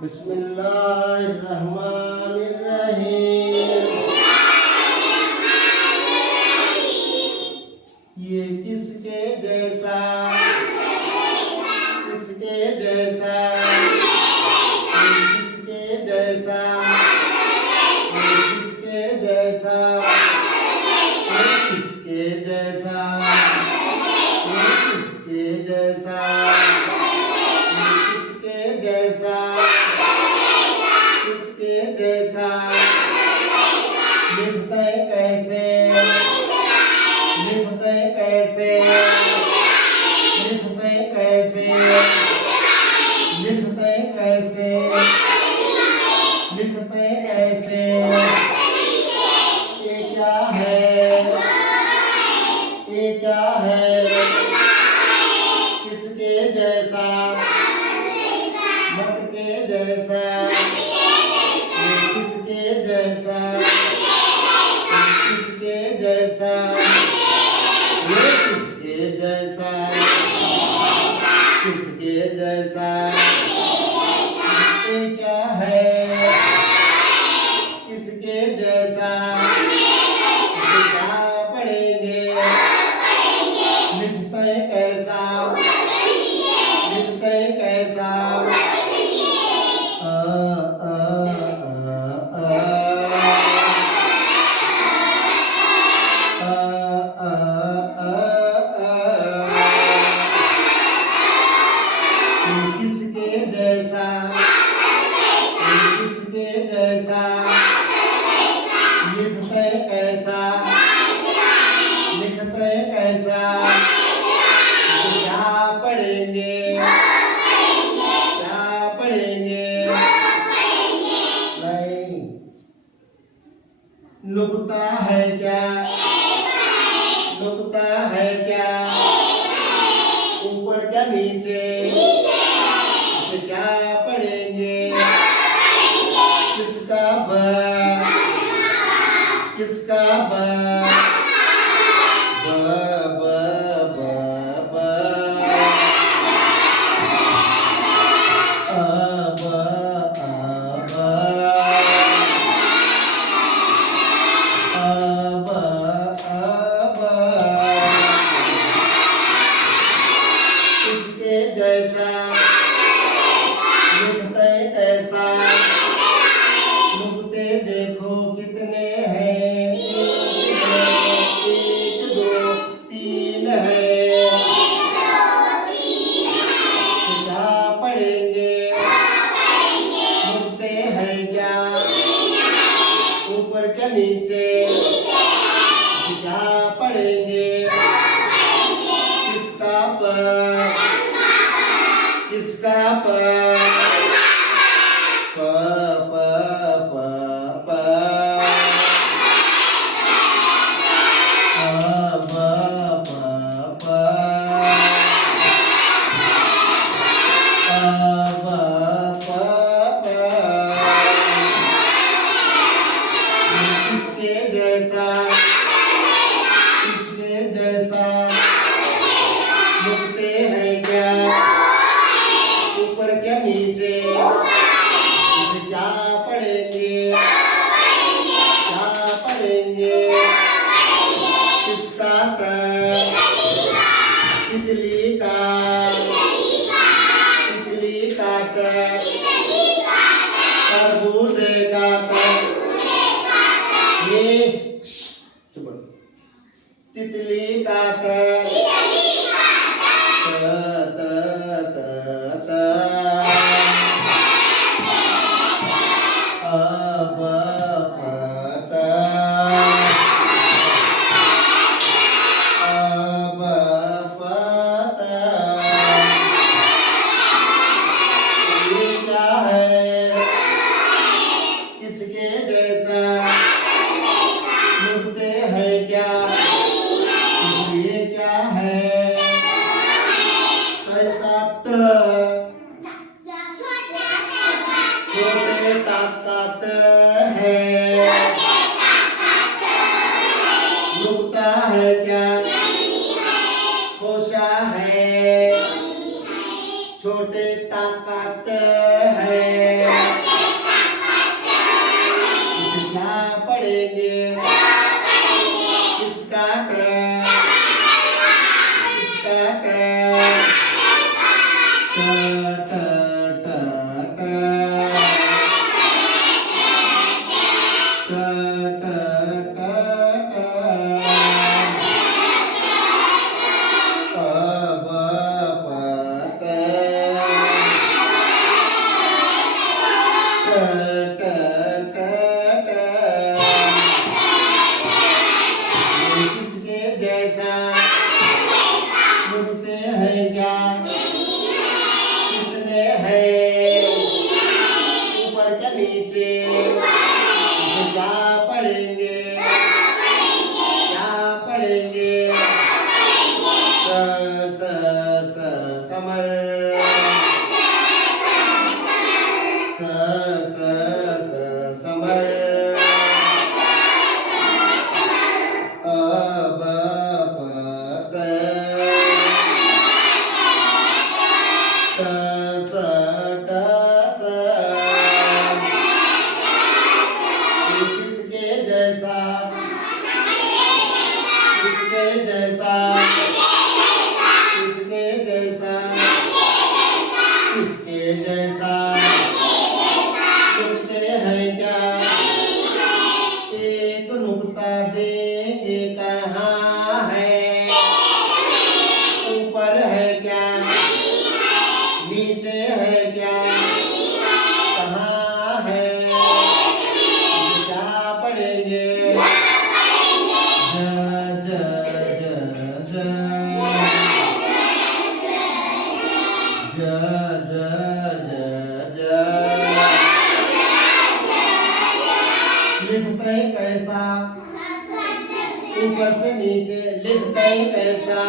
बिस्मिल्लाहिर्रहमानिर्रहीम। ये किसके जैसा, किसके जैसा, ये किसके जैसा, ये किसके जैसा, ये किसके जैसा, ये किसके जैसा, ये किसके जैसा, किसके जैसा, लिखते कैसे, लिखते कैसे, लिखते कैसे, लिखते कैसे, लिखते कैसे, ये क्या है, ये क्या है, किसके जैसा, मटके जैसा, ये किसके जैसा, ये किसके जैसा, ये किसके जैसा, किसके जैसा, ये क्या है, किसके जैसा, क्या पढ़ेंगे, लिखते कैसा, लिखते कैसा, आ, आ, आ, आ, आ, किसके जैसा, किसके जैसा, लिखते कैसा, लिखते कैसा, क्या पढ़ेंगे, क्या पढ़ेंगे, नहीं, नुक्ता है क्या, नुक्ता है क्या, ऊपर क्या नीचे, क्या पढ़ेंगे, किसका ब, किसका ब, ब, ब, ब, ब, आ, ब, आ, ब, आ, ब, आ, ब, किसके जैसा, लिखते कैसा, नुक्ते देखो कितने हैं, एक दो तीन है, क्या पढ़ेंगे, नुक्ते हैं क्या, ऊपर क्या नीचे, क्या पढ़ेंगे, किसका पर, किसका पर, प, प, प, प, आ, ब, प, प, आ, ब, प, प, किसके जैसा, किसके जैसा, लिखते हैं क्या, ऊपर क्या नीचे, क्या पढ़ेंगे, क्या पढ़ेंगे, किसका त, तितली का, तितली का त, तरबूजे का त, ये चुप, तितली का त, त, त, त, त, आ, ब, प, त, आ, ब, प, त, ये क्या है, किसके जैसा, लिखते हैं क्या, ये क्या है, कैसा ट, छोटे ताकत है, नुक्ता है क्या, कोशा है, छोटे ताकत है। ट ट ट ट ट ट प ब प त ट ट ट ट ये किसके जैसा मुड़ते हैं क्या कितने हैं ऊपर के नीचे इसे क्या पढ़ेंगे क्या पढ़ेंगे स स समर स समर अ ब प त स स ट स ये किसके जैसा किसके जैसा किसके जैसा किसके जैसा सुनते हैं क्या एक नुक्ता देंगे कहाँ है ऊपर है क्या नीचे है क्या कहाँ है इसे क्या पढ़ेंगे ज ज ज ज ज ज ज ज लिखते हैं कैसा ऊपर से नीचे लिखते हैं कैसा